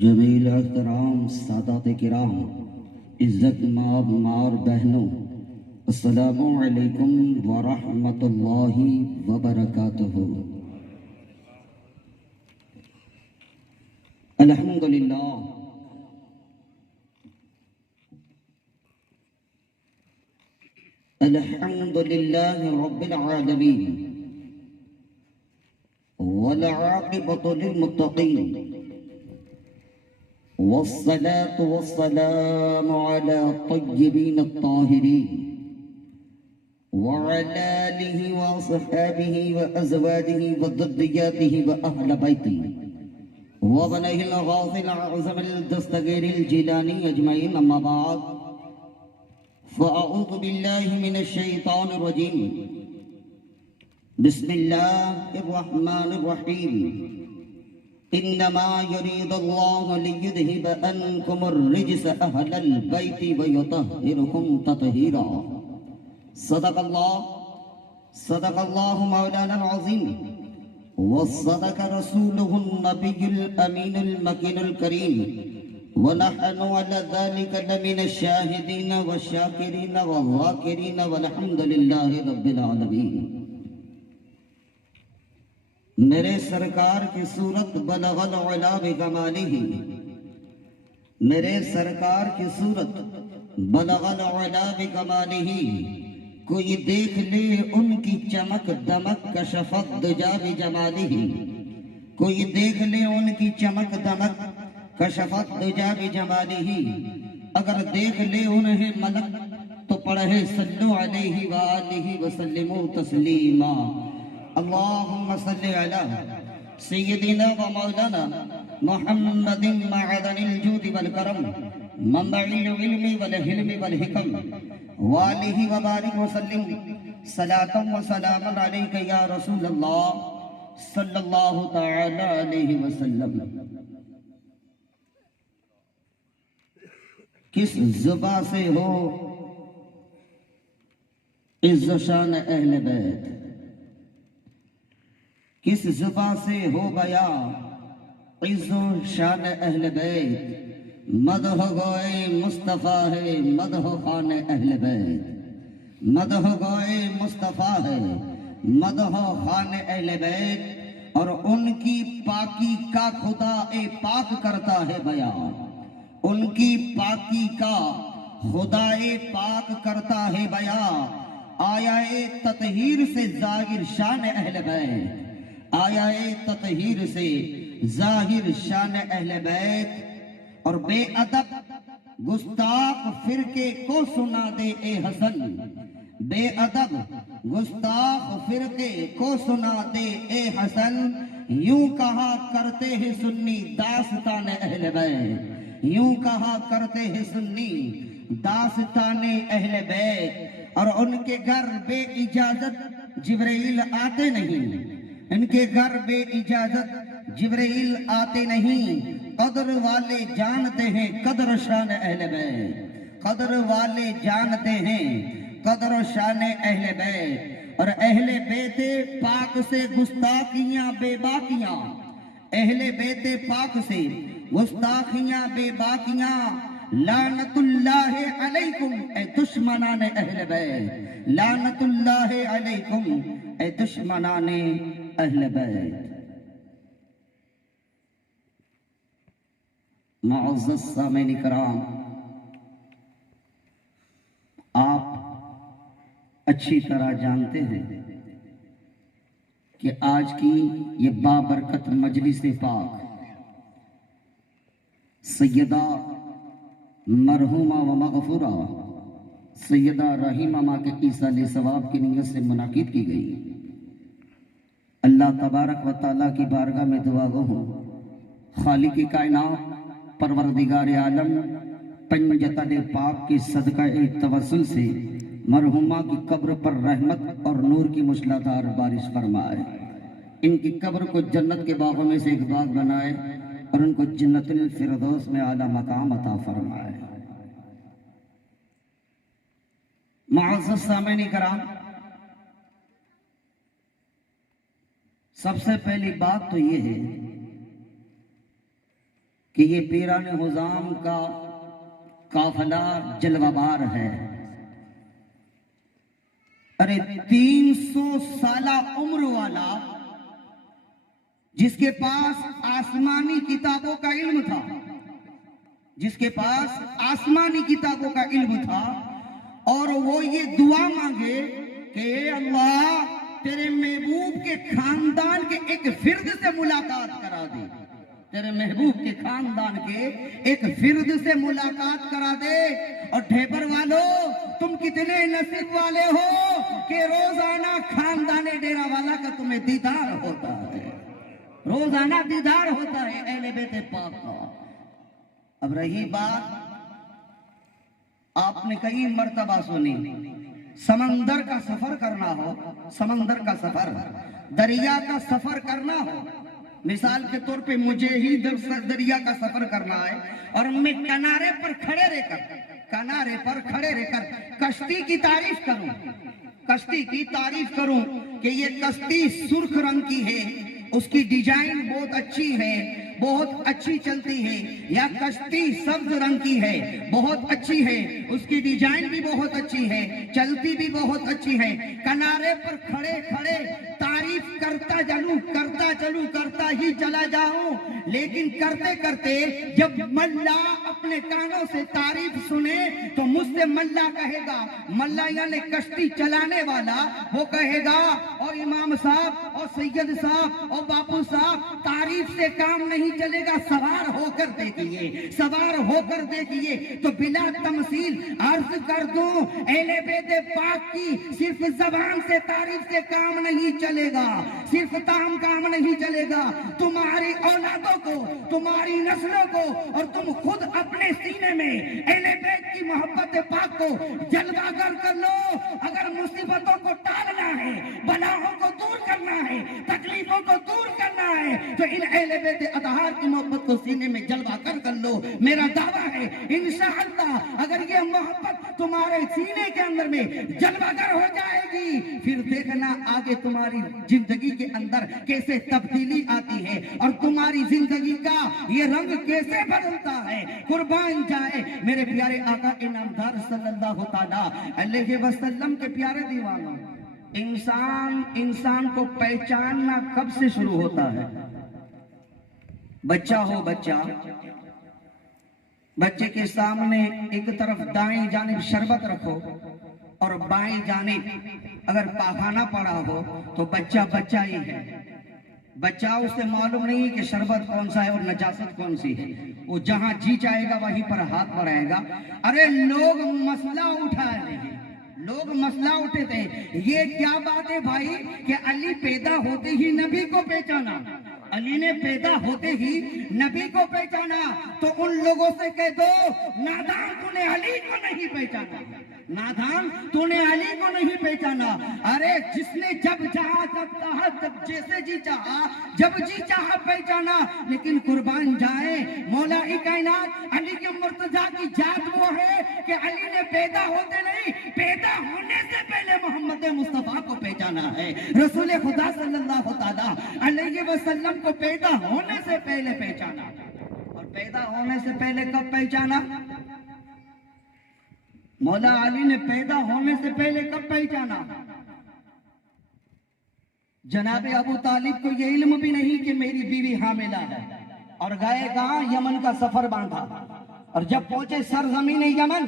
جمیل احترام سادات کرام، عزت مآب مار بہنوں، السلام علیکم ورحمۃ اللہ وبرکاتہ۔ الحمدللہ الحمدللہ رب العالمین والعاقبۃ للمتقین، والصلاة والسلام على الطيبين الطاهرين وعلى آله وصحبه وأزواجه وذرياته وأهل بيته وبنيه الغوث الأعظم الدستگیر الجیلانی أجمعين، أما بعد فأعوذ بالله من الشيطان الرجيم، بسم الله الرحمن الرحيم، انما يريد الله ليذهب عنكم الرجس اهل البيت ويطهركم تطهيرا۔ صدق الله مولانا العظيم، وصدق رسوله النبي الامين المكين الكريم، ونحن على ذلك لمن الشاهدين والشاكرين والذاكرين، والحمد لله رب العالمين۔ میرے سرکار کی صورت بلغ العلا بکمالہ، میرے سرکار کی صورت بلغ العلا بکمالہ، کوئی دیکھ لے ان کی چمک دمک کشفت دجا بجمالہ، کوئی دیکھ لے ان کی چمک دمک کشفت دجا بجمالہ، اگر دیکھ لے انہیں ملک تو پڑھے صلو علیہ وآلہ وسلموا تسلیما۔ اللہم صلی علی سیدنا و مولانا محمد معدن الجود والکرم، منبع العلم والحلم والحکم، وآلہ وبارک وسلم صلاة و سلام علیکہ یا رسول اللہ صلی اللہ تعالی علیہ وسلم۔ کس زباں سے ہو عز و شان اہل بیت، کس زباں سے ہو گیا عز و شان اہل بیت، مدح گوئے مصطفیٰ ہے مدح خان اہل بیت، مدح گوئے مصطفیٰ ہے مدح خان اہل بیت، اور ان کی پاکی کا خدا پاک کرتا ہے بیان، ان کی پاکی کا خدا پاک کرتا ہے بیان۔ آیا تطہیر سے ظاہر شان اہل بیت، آیا تطہیر سے ظاہر شان اہل بیت، اور بے ادب گستاخ فرقے کو سنا دے اے حسن، بے ادب گستاخ فرقے کو سنا دے اے حسن، یوں کہا کرتے ہیں سنی داستان اہل بیت، یوں کہا کرتے ہیں سنی داستان اہل بیت، اور ان کے گھر بے اجازت جبرائیل آتے نہیں، ان کے گھر بے اجازت جبرائیل آتے نہیں، قدر والے جانتے ہیں قدر شان اہل بیت، قدر والے جانتے ہیں قدر شان اہل بیت، اور اہل بیت پاک سے گستاخیاں بے باکیاں، اہل بیت پاک سے گستاخیاں بے باکیاں، لعنت اللہ علیکم اے دشمنان اہل بیت، لعنت اللہ علیکم اے دشمنان اہل بیت۔ معزز سامعین کرام، آپ اچھی طرح جانتے ہیں کہ آج کی یہ بابرکت مجلس پاک سیدہ مرحومہ و مغفورہ سیدہ رحیمہ ماں کے ایصال ثواب کی نیت سے منعقد کی گئی۔ اللہ تبارک و تعالیٰ کی بارگاہ میں دعا گو ہوں، خالق کائنات پروردگار عالم پنجتن پاک کی صدقہ توسل سے مرحومہ کی قبر پر رحمت اور نور کی مشلادھار بارش فرمائے، ان کی قبر کو جنت کے باغوں میں سے ایک باغ بنائے، اور ان کو جنت الفردوس میں اعلیٰ مقام عطا فرمائے۔ معزز سامعین کرام، سب سے پہلی بات تو یہ ہے کہ یہ پیران حزام کا قافلہ جلوہ بار ہے۔ ارے 300 سالہ عمر والا جس کے پاس آسمانی کتابوں کا علم تھا، جس کے پاس آسمانی کتابوں کا علم تھا، اور وہ یہ دعا مانگے کہ اے اللہ تیرے محبوب کے خاندان کے ایک فرد سے ملاقات کرا دے، تیرے محبوب کے خاندان کے ایک فرد سے ملاقات کرا دے۔ اور ڈھیبر والو تم کتنے نصیب والے ہو کہ روزانہ خاندان ڈیرہ والا کا تمہیں دیدار ہوتا ہے، روزانہ دیدار ہوتا ہے اہل بیت پاک کا۔ اب رہی بات، آپ نے کئی مرتبہ سنی، سمندر کا سفر کرنا ہو، سمندر کا سفر، دریا کا سفر کرنا ہو، مثال کے طور پہ مجھے ہی دریا کا سفر کرنا ہے اور میں کنارے پر کھڑے رہ کر کشتی کی تعریف کروں، کشتی کی تعریف کروں کہ یہ کشتی سرخ رنگ کی ہے، اس کی ڈیزائن بہت اچھی ہے، بہت اچھی چلتی ہے، یا کشتی سبز رنگ کی ہے، بہت اچھی ہے، اس کی ڈیزائن بھی بہت اچھی ہے، چلتی بھی بہت اچھی ہے، کنارے پر کھڑے کھڑے تعریف کرتا ہی چلا جاؤں، لیکن کرتے کرتے جب ملا اپنے کانوں سے تعریف سنے تو مجھ سے ملا کہے گا، ملا یعنی کشتی چلانے والا، وہ کہے گا اور امام صاحب اور سید صاحب اور باپو صاحب تعریف سے کام نہیں چلے گا، سوار ہو کر دیکھیے، سوار ہو کر دیکھیے۔ تو بلا تمثیل عرض کر دوں اہل بیت پاک کی صرف زبان سے تعریف سے کام نہیں چلے گا، صرف کام نہیں چلے گا، تمہاری اولادوں کو، تمہاری نسلوں کو اور تم خود اپنے سینے میں اہل بیت کی محبت پاک کو جلوہ گر کر لو۔ اگر مصیبتوں کو ٹالنا ہے، بلاؤں کو دور کرنا ہے، تکلیفوں کو دور کرنا ہے، تو ان اہل بیت اطہار کی محبت کو سینے میں جلوہ کر لو۔ میرا دعویٰ ہے انشاءاللہ اگر یہ محبت تمہارے سینے کے اندر میں جلوہ گر ہو جائے گی، پھر دیکھنا آگے تمہاری زندگی کے اندر کیسے تبدیلی آتی ہے اور تمہاری زندگی کا یہ رنگ کیسے بدلتا ہے۔ قربان جائے میرے پیارے آقا انعامدار صلی اللہ تعالیٰ علیہ وسلم کے پیارے دیوانوں، انسان کو پہچاننا کب سے شروع ہوتا ہے؟ بچہ ہو، بچے کے سامنے ایک طرف دائیں جانب شربت رکھو اور بائیں جانب اگر پاخانہ پڑا ہو تو بچہ ہی ہے، بچہ اسے معلوم نہیں کہ شربت کون سا ہے اور نجاست کون سی ہے، وہ جہاں جی چاہے گا وہیں پر ہاتھ بڑھائے گا۔ ارے لوگ مسئلہ اٹھا رہے ہیں، لوگ مسئلہ اٹھے تھے، یہ کیا بات ہے بھائی کہ علی پیدا ہوتے ہی نبی کو پہچانا، علی نے پیدا ہوتے ہی نبی کو پہچانا، تو ان لوگوں سے کہہ دو نادان تو نے علی کو نہیں پہچانا، نادان تو نے علی کو نہیں پہچانا۔ ارے جس نے جب چاہا، جب چاہا، جب جیسے جی چاہا، جب جی چاہا پہچانا، لیکن قربان جائے مولا کائنات علی کے مرتضیٰ کی ذات وہ ہے کہ علی نے پیدا ہوتے نہیں، پیدا ہونے سے پہلے محمد مصطفیٰ کو پہچانا ہے، رسول خدا صلی اللہ تعالیٰ علیہ وسلم کو پیدا ہونے سے پہلے پہچانا۔ اور پیدا ہونے سے پہلے کب پہچانا؟ مولا علی نے پیدا ہونے سے پہلے کب پہچانا؟ جناب ابو طالب کو یہ علم بھی نہیں کہ میری بیوی حاملہ ہے، اور گئے کہاں؟ یمن کا سفر باندھا، اور جب پہنچے سرزمین یمن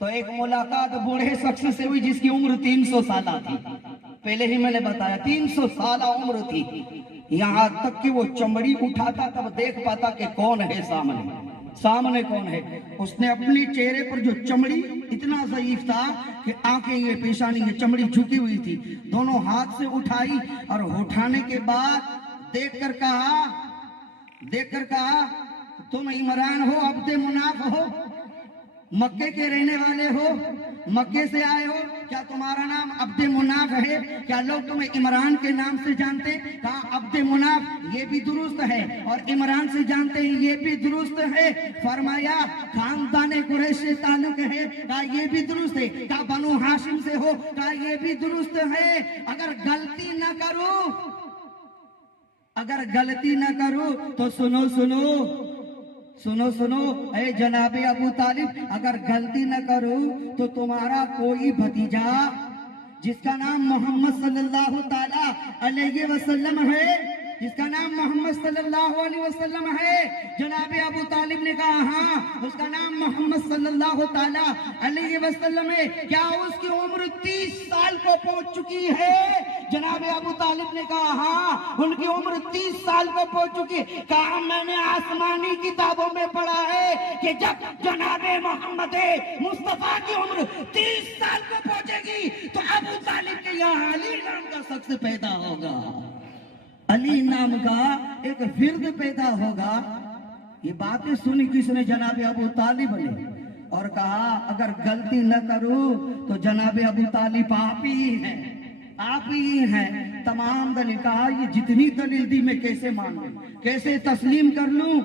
تو ایک ملاقات بوڑھے شخص سے ہوئی جس کی عمر 300 سالہ تھی، پہلے ہی میں نے بتایا 300 سالہ عمر تھی، یہاں تک کہ وہ چمڑی اٹھاتا تب دیکھ پاتا کہ کون ہے سامنے کون ہے۔ اس نے اپنے چہرے پر جو چمڑی اتنا ضعیف تھا کہ آنکھیں یہ پیشانی یہ چمڑی جھکی ہوئی تھی، دونوں ہاتھ سے اٹھائی اور اٹھانے کے بعد دیکھ کر کہا تم عمران ہو، عبد مناف ہو، مکے کے رہنے والے ہو، مکے سے آئے ہو، کیا تمہارا نام عبد مناف ہے؟ کیا لوگ تمہیں عمران کے نام سے جانتے؟ کہا عبد مناف یہ بھی درست ہے اور عمران سے جانتے ہیں یہ بھی درست ہے۔ فرمایا خاندان قریش سے تعلق ہے؟ کہا یہ بھی درست ہے۔ کہا بنو ہاشم سے ہو؟ کہا یہ بھی درست ہے۔ اگر غلطی نہ کرو تو سنو सुनो सुनो, अरे जनाबे अबू तालिब, अगर गलती न करूं तो तुम्हारा कोई भतीजा जिसका नाम मोहम्मद सल्लल्लाहु ताला अलैहि वसल्लम है, जिसका नाम मोहम्मद सल्लल्लाहु अलैहि वसल्लम है। जनाबे अबू तालिब ने कहा हाँ, उसका नाम मोहम्मद सल्लल्लाहु ताला अलैहि वसल्लम है। क्या उसकी उम्र 30 साल को पहुंच चुकी है? जनाबे अबू तालिब ने कहा हाँ, उनकी उम्र 30 साल को पहुंच चुकी है। कहा मैंने आसमानी किताबों में पढ़ा है कि जब जनाबे मोहम्मद मुस्तफा की उम्र 30 साल को पहुंचेगी तो अबू तालिब के यहाँ अली नाम का शख्स पैदा होगा, अली नाम का एक फिर्द पैदा होगा। ये बातें सुनी किसने? जनाबे अबू तालिब ने। और कहा अगर गलती न करूं तो जनाबे अबू तालिब आप ही हैं, आप ही हैं। तमाम दलील, कहा ये जितनी दलील दी मैं कैसे मान लूं, कैसे तस्लीम कर लूं?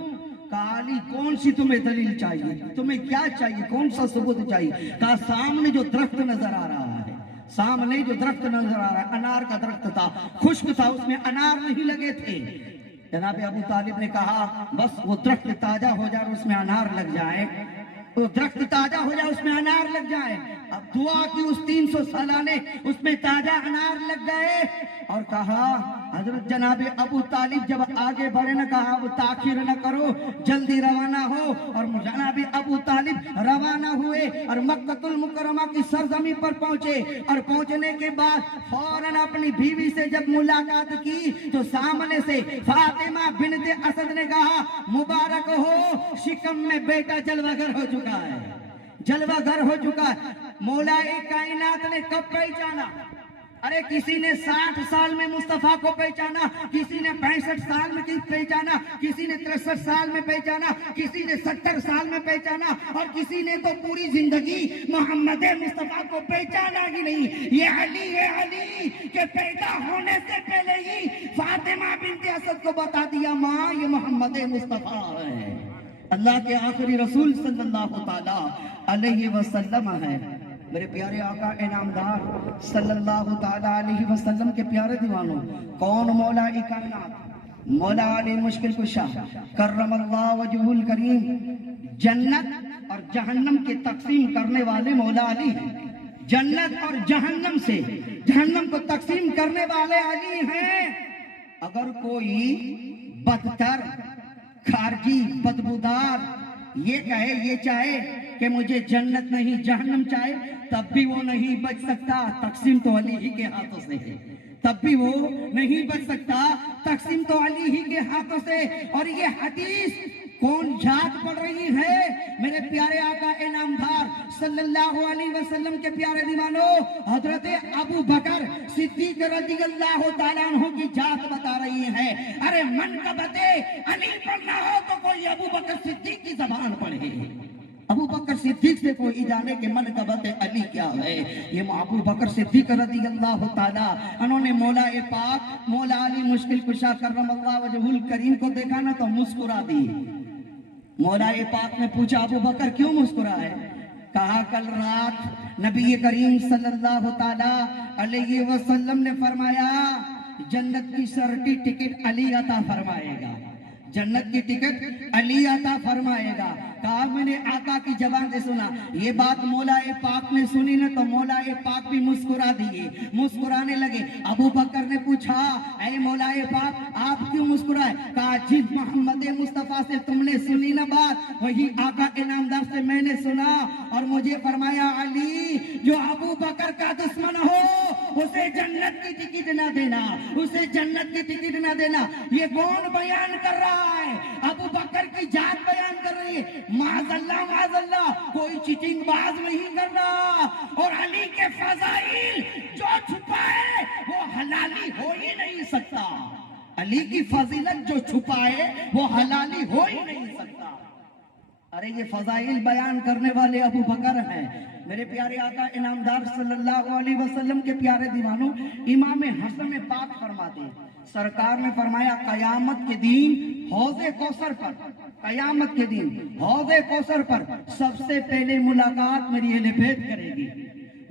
कहा अली कौन सी तुम्हें दलील चाहिए, तुम्हें क्या चाहिए, कौन सा सबूत चाहिए? कहा सामने जो दरख्त नजर आ रहा है, सामने जो दरख्त नजर आ रहा है, अनार का दरख्त था, खुश्क था, उसमें अनार नहीं लगे थे। जनाबे अबू तालिब ने कहा बस वो दरख्त ताजा हो जाए, उसमें अनार लग जाए, तो दरख्त ताजा हो जाए, उसमें अनार लग जाए। अब दुआ की उस 300 सालाने उसमें ताजा अनार लग गए। और कहा हजरत जनाबे अबू तालिब जब आगे बढ़े न, कहा अब ताखिर न करो, जल्दी रवाना हो। और जनाबे अबू तालिब रवाना हुए और मक्कतुल मुकर्रमा की सरजमी पर पहुंचे। और पहुंचने के बाद फौरन अपनी बीवी से जब मुलाकात की तो सामने से फातिमा बिनते असद ने कहा मुबारक हो, शिकम में बेटा जलवागर हो चुका है, जलवागर हो चुका है। मौलाए कायनात ने कब पहचाना? अरे किसी ने 60 साल में मुस्तफा को पहचाना, किसी ने 65 साल में पहचाना, किसी ने 63 साल में पहचाना, किसी ने 70 साल में पहचाना, और किसी ने तो पूरी जिंदगी मोहम्मद मुस्तफा को पहचाना ही नहीं। ये अली है, अली के पैदा होने से पहले ही फातिमा बिनते असद को बता दिया माँ ये मोहम्मद मुस्तफा है, अल्लाह के आखिरी रसूल सल्लल्लाहु ताला अलैहि वसल्लम है। मेरे प्यारे आका इनामदार सल्लल्लाहु ताला अलैहि वसल्लम के प्यारे दीवानों, कौन मौला कायनात, मौला अली मुश्किल कुशा करमल्लाहु वजहुल करीम, जन्नत और जहन्नम के तकसीम करने वाले मौला अली हैं। जन्नत और जहन्नम से जहन्नम को तकसीम करने वाले अली हैं। अगर कोई बदतर, खारजी, बदबूदार ये कहे, ये चाहे कि मुझे जन्नत नहीं जहन्नम चाहे, तब भी वो नहीं बच सकता, तकसीम तो अली ही के हाथों से है। तब भी वो नहीं बच सकता, तकसीम तो अली ही के हाथों से। और ये हदीस कौन याद पड़ रही है? मेरे प्यारे आका इनामदार सल्लल्लाहु अलैहि वसल्लम के प्यारे दीवानों, हजरत अबू बकर सिद्दीक रज़ियल्लाहु ताला अन्हु की जात बता रही है। अरे मनक़बते अली पढ़ना हो तो कोई अबू बकर सिद्दीक की ज़बान पढ़े। अबू बकर सिद्दीक से कोई जाने के मनक़बते अली क्या है। ये अबू बकर सिद्दीक रज़ियल्लाहु ताला उन्होंने मौला ए पाक मौला अली मुश्किल कुशा करमल्लाहु वजहुल करीम को देखा ना तो मुस्कुरा दी। मौला ए पाक ने पूछा अबू बकर क्यों मुस्कुराए? कहा कल रात नबी करीम सल्लल्लाहु ताला अलैहि वसल्लम ने फरमाया जन्नत की सर्टिफिकेट अली अता फरमाएगा, जन्नत की टिकट अली अता फरमाएगा। कहा मैंने आका की जबान से सुना। ये बात मौला ए पाक ने सुनी ना तो मौला ए पाक भी मुस्कुरा दिए, मुस्कुराने लगे। अबू बकर ने पूछा ऐ मौला ए पाक आप क्यों मुस्कुराए? कहा जिस मोहम्मद मुस्तफा से तुमने सुनी ना बात, वही आका के नामदार से मैंने सुना और मुझे फरमाया अली जो अबू बकर का दुश्मन हो उसे जन्नत की टिकट ना देना, उसे जन्नत की टिकट ना देना। ये कौन बयान कर रहा है? अबू बकर की जात बयान कर रही है। माज़अल्लाह माज़अल्लाह, कोई चीटिंग बाज नहीं कर रहा। और अली के फज़ाइल जो छुपाए वो हलाली हो ही नहीं सकता। अली की फजीलत जो छुपाए वो हलाली हो ही नहीं सकता। अरे ये फजाइल बयान करने वाले अबू बकर हैं। मेरे प्यारे आका इनामदार सल्लल्लाहु अलैहि वसल्लम के प्यारे दीवानों, इमाम हसन पाक फरमाते हैं सरकार ने फरमाया कयामत के दिन हौज़े कौसर पर, कयामत के दिन हौज़े कौसर पर सबसे पहले मुलाकात मेरी अहले बैत करेगी,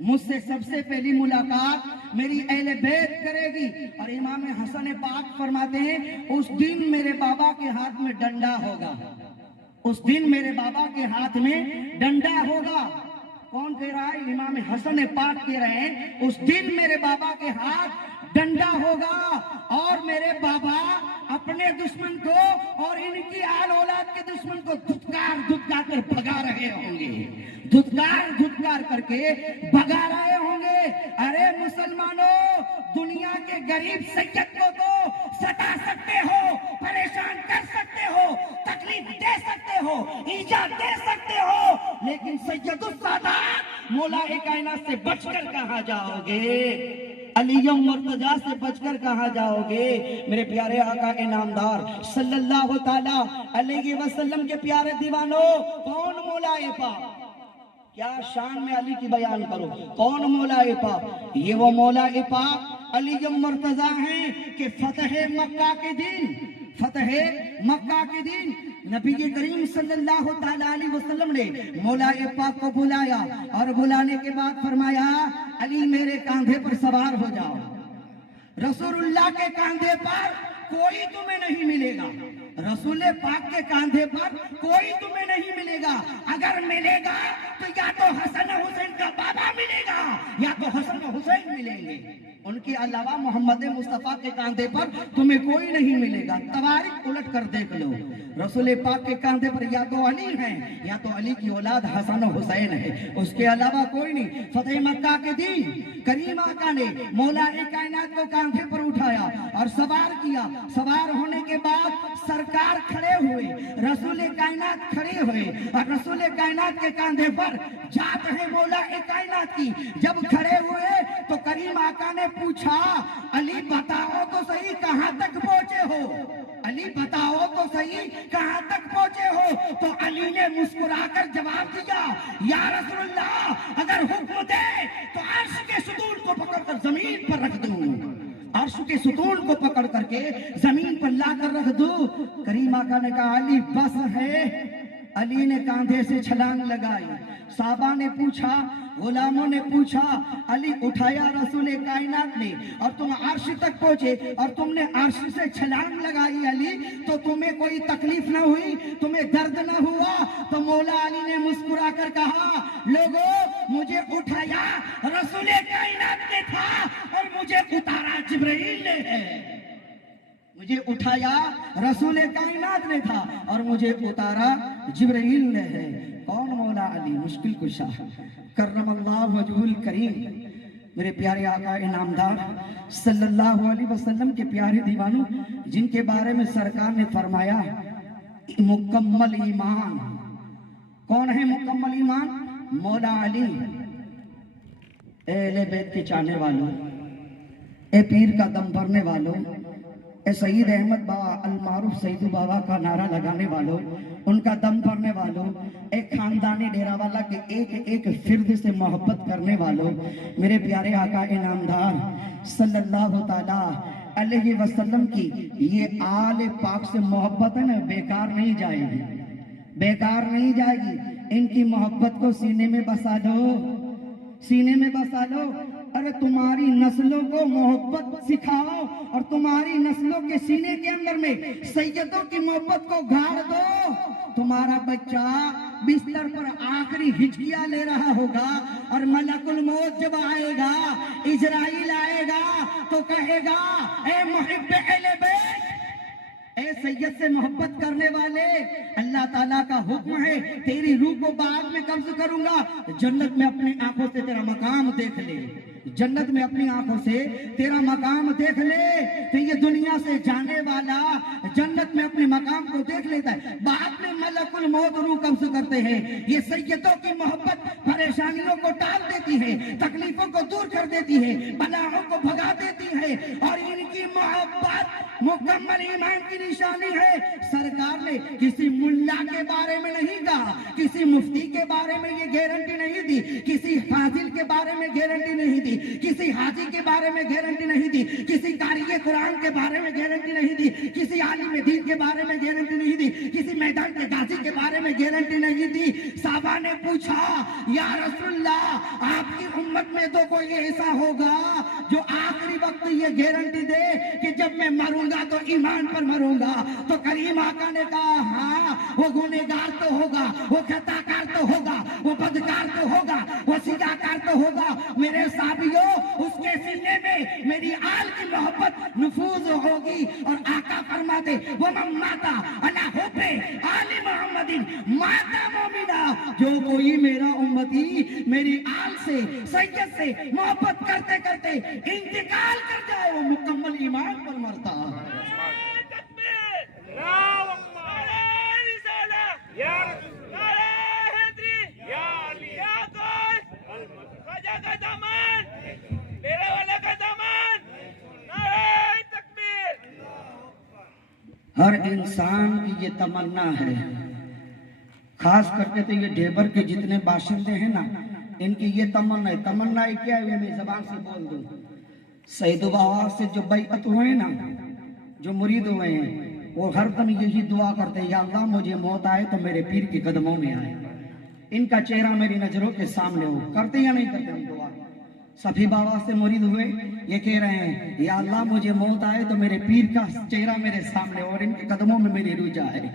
मुझसे सबसे पहली मुलाकात मेरी अहले बैत करेगी। और इमाम हसन पाक फरमाते हैं उस दिन मेरे बाबा के हाथ में डंडा होगा, उस दिन मेरे बाबा के हाथ में डंडा होगा। कौन कह रहा है? इमाम हसन पाक कह रहे हैं, उस दिन मेरे बाबा के हाथ डंडा होगा और मेरे बाबा अपने दुश्मन को और इनकी आल औलाद के दुश्मन को धुतकार धुतकार कर भगा रहे होंगे, धुतकार धुतकार करके भगा रहे होंगे। अरे मुसलमानों, दुनिया के गरीब सैयद को तो सता सकते हो, परेशान कर सकते हो, तकलीफ दे सकते हो, ईजा दे सकते हो, लेकिन सैयदुल सादात मौला-ए कायनात से बचकर कहाँ जाओगे? अलीयम मुर्तजा से बचकर कहाँ जाओगे? मेरे प्यारे आका इनामदार सल्लल्लाहु ताला अलैहि वसल्लम के प्यारे दीवानों, कौन मौला-ए पाक? क्या शान में अली की बयान करो, कौन मौला-ए पाक? ये वो मौला-ए पाक अलीयम मुर्तजा हैं कि फतह मक्का के दिन, फतह मक्का के दिन नबी करीम सल्लल्लाहु ताला अलैहि वसल्लम ने मौला-ए पाक को बुलाया और बुलाने के बाद फरमाया, अली मेरे कांधे पर सवार हो जाओ। रसूलुल्लाह के कांधे पर कोई तुम्हें नहीं मिलेगा, रसूल पाक के कांधे पर कोई तुम्हें नहीं मिलेगा। अगर मिलेगा तो या तो हसन हुसैन का बाबा मिलेगा या तो हसन हुसैन मिलेंगे, उनके अलावा मोहम्मद मुस्तफा के कांधे पर तुम्हें कोई नहीं मिलेगा। तवारीख उलट कर देख लो, रसूल पाक के कांधे पर या तो अली हैं या तो अली की औलाद हसन हुसैन है, उसके अलावा कोई नहीं। फतेह मक्का के दिन करीम आका ने मौला-ए कायनात को कांधे पर उठाया और सवार किया। सवार होने के बाद सरकार खड़े हुए, रसूल कायनात खड़े हुए और रसूल कायनात के कांधे पर जात है मौला-ए कायनात की। जब खड़े हुए तो करीम आका ने पूछा, अली बताओ तो सही कहां तक पहुंचे हो, अली बताओ तो सही कहां तक पहुंचे हो? तो अली ने मुस्कुराकर जवाब दिया, या रसूलल्लाह अगर हुक्म दे तो अर्श के सुतून को पकड़कर जमीन पर रख दूं, अर्श के सुतून को पकड़ करके जमीन पर लाकर रख दूं। करीम आका ने कहा, अली बस है। अली ने कांधे से छलांग लगाई। साहबा ने पूछा, गुलामों ने पूछा, अली उठाया रसूल कायनात ने और तुम अर्श तक पहुंचे और तुमने अर्श से छलांग लगाई अली, तो तुम्हें कोई तकलीफ ना हुई, तुम्हें दर्द ना हुआ? तो मौला अली ने मुस्कुराकर कहा, लोगों मुझे उठाया रसूल कायनात ने था और मुझे उतारा जिब्रील ने है, मुझे उठाया रसूल कायनात ने था और मुझे उतारा जिब्रील ने है। कौन? मौला अली मुश्किल कुशा करमल्लाहु वजहुल करीम। मेरे प्यारे आका इनामदार सल्लल्लाहु अलैहि वसल्लम के प्यारे दीवानों, जिनके बारे में सरकार ने फरमाया मुकम्मल ईमान। कौन है मुकम्मल ईमान? मौला अली। अहले बैत के चाहने वालों, ए पीर का दम भरने वालों, ए सईद अहमद बाबा अलमारूफ सईदू बाबा का नारा लगाने वालों, उनका दम भरने वालों, एक खानदानी डेरावाला के एक एक फिर्द से मोहब्बत करने वालों, मेरे प्यारे आका इनामदार सल्लल्लाहु ताला अलैहि वसल्लम की ये आले पाक से मोहब्बत है ना, बेकार नहीं जाएगी, बेकार नहीं जाएगी। इनकी मोहब्बत को सीने में बसा लो, सीने में बसा लो। अरे तुम्हारी नस्लों को मोहब्बत सिखाओ और तुम्हारी नस्लों के सीने के अंदर में सैयदों की मोहब्बत को गाड़ दो। तुम्हारा बच्चा बिस्तर पर आखिरी हिचकियां ले रहा होगा और मलकुल मौत जब आएगा, इजराइल आएगा तो कहेगा, ए मुहिब्बे अहले बैत, ए सैयद से मोहब्बत करने वाले, अल्लाह ताला का हुक्म है तेरी रूह को बाद में कब्ज करूंगा, जन्नत में अपनी आंखों से तेरा मकाम देख ले, जन्नत में अपनी आंखों से तेरा मकाम देख ले। तो ये दुनिया से जाने वाला जन्नत में अपने मकाम को देख लेता है, बाद में मलकुल मौत रूह कब्ज करते हैं। ये सैयदों की मोहब्बत परेशानियों को टाल देती है, तकलीफों को दूर कर देती है, बलाओं को भगा देती है और इनकी मोहब्बत मुकम्मल ईमान की निशानी है। सरकार ने किसी मुल्ला के बारे में नहीं कहा, किसी मुफ्ती के बारे में ये गारंटी नहीं दी, किसी फाजिल के बारे में गारंटी नहीं दी, किसी हाजी के बारे में गारंटी नहीं दी, किसी कारी कुरान के बारे में गारंटी नहीं दी, किसी आलिम दीन के बारे में गारंटी नहीं दी, किसी मैदान के गाजी के बारे में गारंटी नहीं दी। साहबा ने पूछा, या रसूलल्लाह आपकी उम्मत में तो कोई ऐसा होगा जो आखिरी वक्त ये गारंटी दे कि जब मैं मरूंगा तो ईमान पर मरूंगा। گا تو کریم آقا نے کہا ہاں وہ گنہگار تو ہوگا، وہ خطاکار تو ہوگا، وہ بدکار تو ہوگا، وہ سیاکار تو ہوگا، میرے صحابیوں اس کے سینے میں میری آل کی محبت نفوذ ہوگی۔ اور آقا فرماتے وَمَن مَاتَ عَلَىٰ حُبِّ آلِ مُحَمَّدٍ مَاتَ مُؤْمِنًا، جو کوئی میرا امتی میری آل سے سید سے محبت کرتے کرتے انتقال کر جائے وہ مکمل ایمان پر مرتا ہے۔ ہر انسان کی یہ تمنا ہے، خاص کر کے تو یہ ڈھیبر کے جتنے باشندے ہیں نا، ان کی یہ تمنا ہے۔ تمنا کیا ہے میں زبان سے بول دوں، سید بابا سے جو بیعت ہوئے نا، جو مرید ہوئے ہیں، وہ ہر دم یہی دعا کرتے ہیں یا اللہ مجھے موت آئے تو میرے پیر کے قدموں میں آئے، ان کا چہرہ میری نظروں کے سامنے ہو۔ کرتے یا نہیں کرتے دعا؟ صفی بابا سے مرید ہوئے یہ کہہ رہے ہیں یا اللہ مجھے موت آئے تو میرے پیر کا چہرہ میرے سامنے اور ان کے قدموں میں میری روح جائے۔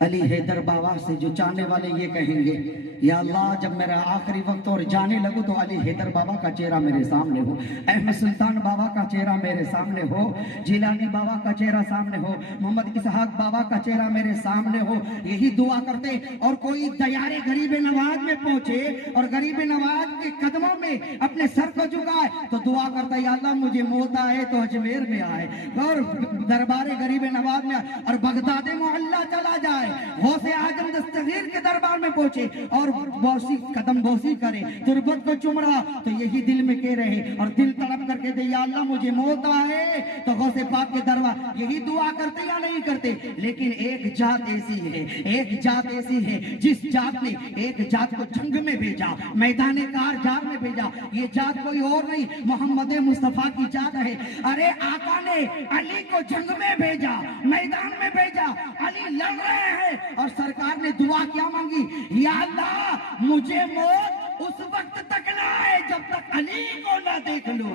علی حیدر بابا سے جو چاہنے والے یہ کہیں گے یا اللہ جب میرا آخری وقت اور جانے لگو تو علی حیدر بابا کا چہرہ میرے سامنے ہو، احمد سلطان بابا کا چہرہ میرے سامنے ہو، جیلانی بابا کا چہرہ سامنے ہو، محمد اسحاق بابا کا چہرہ میرے سامنے ہو۔ یہی دعا کرتے اور کوئی دیارے غریب نواز میں پہنچے اور غریب نواز کے قدموں میں اپنے سر کو جھکائے تو دعا کرتا یا اللہ مجھے موت آئے تو اجمیر میں آئے اور دربار غریب نواز میں اور بغداد معلیٰ چلا جائے، غوث اعظم دستگیر کے دربار میں پہنچے اور بوسی قدم بوسی کرے، تربت کو چوم رہا تو یہی دل میں کہہ رہے اور دل تڑپ کر کے دے یا اللہ مجھے موت آئے تو غوث پاک کے دربار یہی دعا کرتے یا نہیں کرتے؟ لیکن ایک ذات ایسی ہے، ایک ذات ایسی ہے جس ذات نے ایک ذات کو جنگ میں بھیجا، میدان کارزار میں بھیجا، یہ ذات کوئی اور نہیں محمد مصطفیٰ کی ذات ہے۔ ارے آقا نے علی کو جنگ میں بھیجا، میدان میں بھیجا، علی لڑ رہے ہیں اور سرکار نے دعا کیا مانگی یا اللہ مجھے موت اس وقت تک نہ آئے جب تک علی کو نہ دیکھ لوں،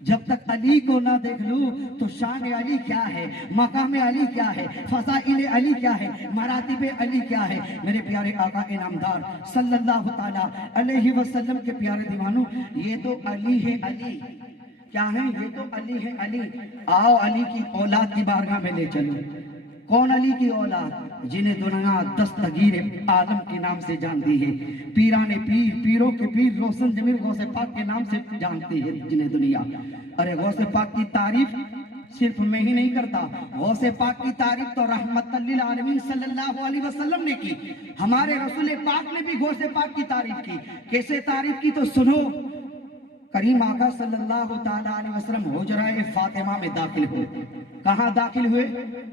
جب تک علی کو نہ دیکھ لوں۔ تو شان علی کیا ہے، مقام علی کیا ہے، فضائل علی کیا ہے، مراتب علی کیا ہے؟ میرے پیارے آقا انعامدار صلی اللہ تعالیٰ علیہ وسلم کے پیارے دیوانوں، یہ تو علی ہے، علی کیا ہے؟ یہ تو علی ہے، علی۔ آؤ علی کی اولاد کی بارگاہ میں لے چلو۔ کون علی کی اولاد؟ جنہیں دنیا دستگیر عالم کے نام سے جانتی ہے، پیران پیر، پیروں کے پیر روشن ضمیر غوث پاک کے نام سے جانتی ہے جنہیں دنیا۔ ارے غوث پاک کی تعریف صرف میں ہی نہیں کرتا، غوث پاک کی تعریف تو رحمت للعالمین صلی اللہ علیہ وسلم نے کی، ہمارے رسول پاک نے بھی غوث پاک کی تعریف کی۔ کیسے تعریف کی تو سنو۔ کریم آقا صلی اللہ تعالیٰ علیہ وسلم حجرہ فاطمہ میں داخل ہوئے۔ کہاں داخل ہوئے؟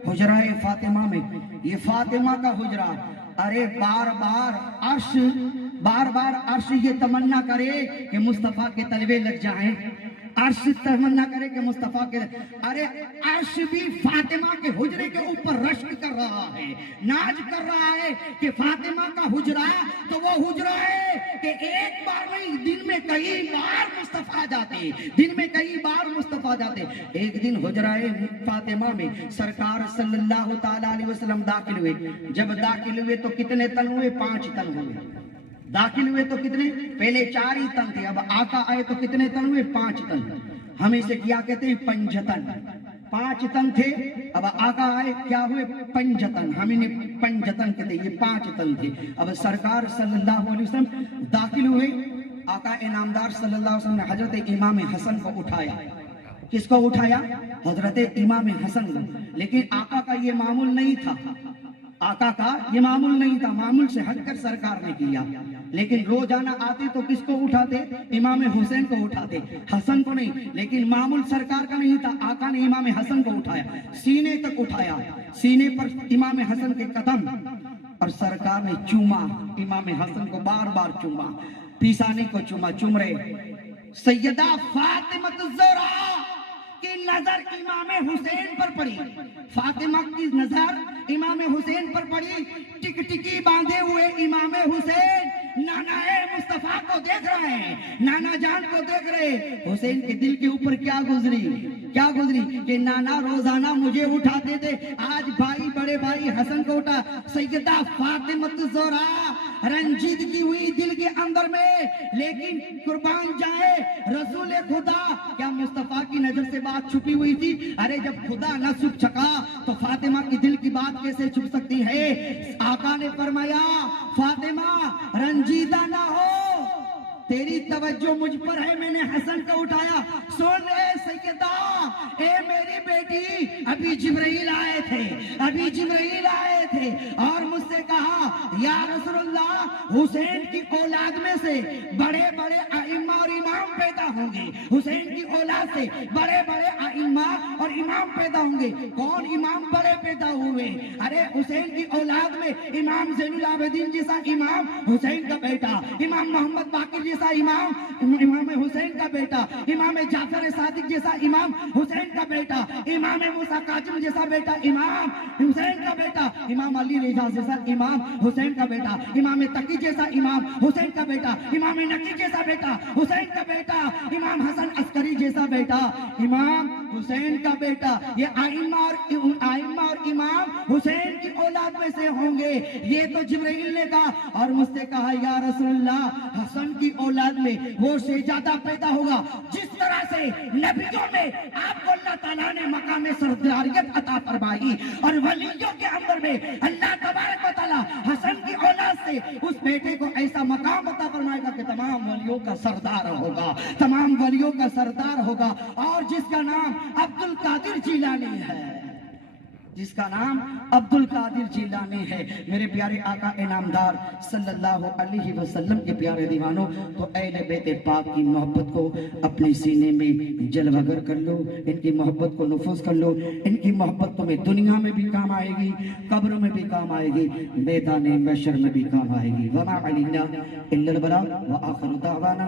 حجرہ فاطمہ میں۔ یہ فاطمہ کا حجرہ، ارے بار بار عرش یہ تمنا کرے کہ مصطفیٰ کے تلوے لگ جائیں، عرش تمنا کرے کہ مصطفیٰ کے، ارے عرش بھی فاطمہ کے حجرے کے اوپر رشک کر رہا ہے، ناز کر رہا ہے کہ فاطمہ کا حجرہ تو وہ حجرہ ہے کہ ایک بار نہیں دن میں کئی بار مصطفیٰ جاتے، دن میں کئی بار مصطفیٰ جاتے۔ ایک دن حجرہ فاطمہ میں سرکار صلی اللہ تعالیٰ علیہ وسلم داخل ہوئے۔ جب داخل ہوئے تو کتنے تن ہوئے؟ 5 تن ہوئے۔ داخل ہوئے تو کتنے؟ پہلے 4 ہی تن تھے، اب آقا آئے تو کتنے تن ہوئے؟ 5 تن۔ ہم اسے کیا کہتے ہیں؟ پنجتن۔ 5 تن تھے، اب آقا آئے کیا ہوئے؟ پنجتن۔ ہم انہیں پنجتن کہتے ہیں، یہ 5 تن تھے۔ اب سرکار صلی اللہ علیہ وسلم داخل ہوئے، آقا انعامدار صلی اللہ علیہ وسلم نے حضرت امام حسن کو اٹھایا۔ کس کو اٹھایا؟ حضرت امام حسن کو۔ لیکن آقا کا یہ معمول نہیں تھا، آقا کا یہ معمول نہیں تھا، معمول سے ہٹ کر سرکار نے کیا۔ لیکن روزانہ آتے تو کس کو اٹھاتے؟ امام حسین کو اٹھاتے، حسن کو نہیں۔ لیکن معمول سرکار کا نہیں تھا، آقا نے امام حسن کو اٹھایا، سینے تک اٹھایا، سینے پر امام حسن کے قدم، اور سرکار نے چوما امام حسن کو، بار بار چوما، پیسانے کو چوما، چوم رہے۔ سیدہ فاطمہ الزہرا کی نظر امام حسین پر پڑی، فاطمہ کی نظر امام حسین پر پڑی، ٹک ٹکی باندھے ہوئے امام حسین نانا مصطفیٰ मुस्तफा को देख रहे हैं, नाना जान को देख रहे। हुसैन के दिल के ऊपर क्या गुजरी कि नाना रोजाना मुझे उठाते थे, आज भाई बड़े भाई हसन को उठा। सैयदा फातिमा ज़ोहरा रंजीद की हुई दिल के अंदर में, लेकिन कुर्बान जाए रसूल खुदा, क्या मुस्तफा की नजर से बात छुपी हुई थी? अरे जब खुदा न छुप सका तो फातिमा की दिल की बात कैसे छुप सकती है? आका ने फरमाया, फातिमा रंजीदा ना हो, तेरी तवज्जो मुझ पर है, मैंने हसन को उठाया। सुन ए सैयदा, ए मेरी बेटी, अभी जिब्राइल आए थे और मुझसे कहा, या रसूलल्लाह हुसैन की औलाद में से बड़े बड़े आइम्मा और इमाम पैदा होंगे। हुसैन की औलाद से बड़े बड़े आइम्मा और इमाम पैदा होंगे। कौन इमाम बड़े पैदा हुए? अरे हुसैन की औलाद में इमाम ज़ैनुल आबिदीन जैसा इमाम हुसैन का बेटा, इमाम मोहम्मद बाकिर जैसा इमाम हुसैन का बेटा, इमाम जाफर सादिक जैसा इमाम हुसैन का बेटा, इमाम मूसा काजिम जैसा बेटा इमाम हुसैन का बेटा, इमाम अली रिजा जैसा इमाम हुसैन का बेटा, इमाम तकी जैसा इमाम हुसैन का बेटा, इमाम नकी जैसा बेटा हुसैन का बेटा, इमाम हसन अस्करी जैसा बेटा इमाम हुसैन का बेटा। ये आइम्मा और इमाम हुसैन की औलाद में से होंगे। ये तो जिब्राइल ने कहा और मुझसे कहा, या रसूलल्लाह हसन की औलाद में वो शहजादा पैदा होगा जिस तरह से नबियों में आपको अल्लाह ताला ने मकाम सरदारियत अता फरमाई, और वलियों के अंदर में अल्लाह तबारक व तआला हसन की औलाद से उस बेटे को ऐसा मकाम अता फरमाएगा कि तमाम वलियों का सरदार होगा, तमाम वलियों का सरदार होगा, और जिसका नाम अब्दुल कादिर जिलानी है, जिसका नाम अब्दुल कादिर जिलानी है। मेरे प्यारे आका इनामदार सल्लल्लाहु अलैहि वसल्लम के प्यारे दीवानों, तो अहले बैत पाक की मोहब्बत को अपने सीने में जलवगर कर लो, इनकी मोहब्बत को नफूस कर लो। इनकी मोहब्बत तुम्हें दुनिया में भी काम आएगी, कब्र में भी काम आएगी, मैदान महशर में भी काम आएगी। वमा अलैना इल्लल बलाग व आखिरु दावाना